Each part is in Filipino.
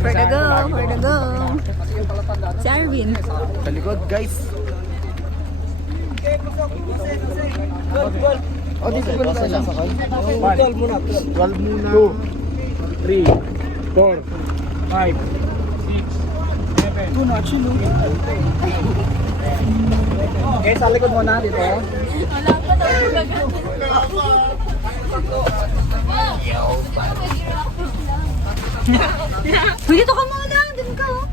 For the go, for the go. Si Arvin. Sa likod, guys. O, dito ko lang sa sakay. 12 muna. 12 muna. 2, 3, 4, 5, 6, 7. Ito na, chill. Okay, sa likod muna dito. Wala pa Uy, dito ka muna. Dito ka, oh.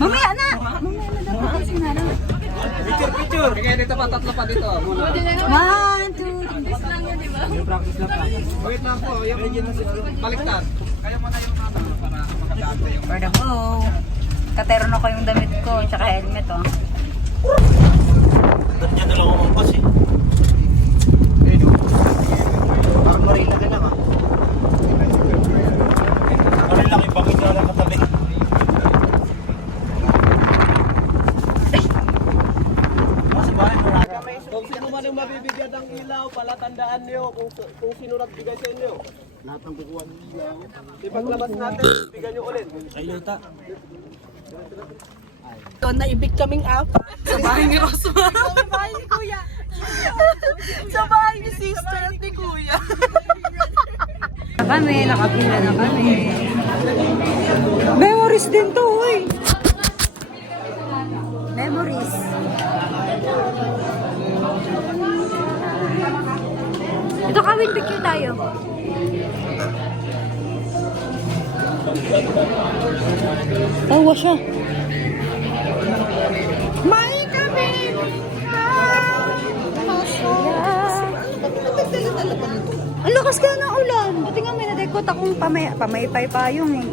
Mamaya na. Mamaya na daw kasi sinara. Picture. Kaya dito pa, tatlo pa dito. Muna. 1, 2, 3. lang yun, di ba? Yung practice lang pa. Wait lang po. Yung baliktad. Kaya mo na yung para makadate yung... For the go. Kateron ako yung damit ko, tsaka helmet, oh. Ganyan na lang ako mampas eh. Eh, no. Parang marila ka lang ah. Parang laki bakit na lang katabi. Mas bahay mo lang. Kung sino man yung mabibigyan ng ilaw, palatandaan niyo kung sino nagbigay sa inyo. Lahat ng kukuha ng ilaw. Ipaglabas natin, bigyan niyo ulit. Ay, luta. Naibig kaming apat. Sa bahay ni Rosma. Sa bahay ni Kuya. Sa bahay ni sister at ni Kuya. Kami, nakapila na kami. Memories din to, uy. Memories. Ito, kawin picture tayo. Tawa siya. May kami! Ang lakas ka ng ulan. Buti nga may nadekot akong pamaypay pa yung eh.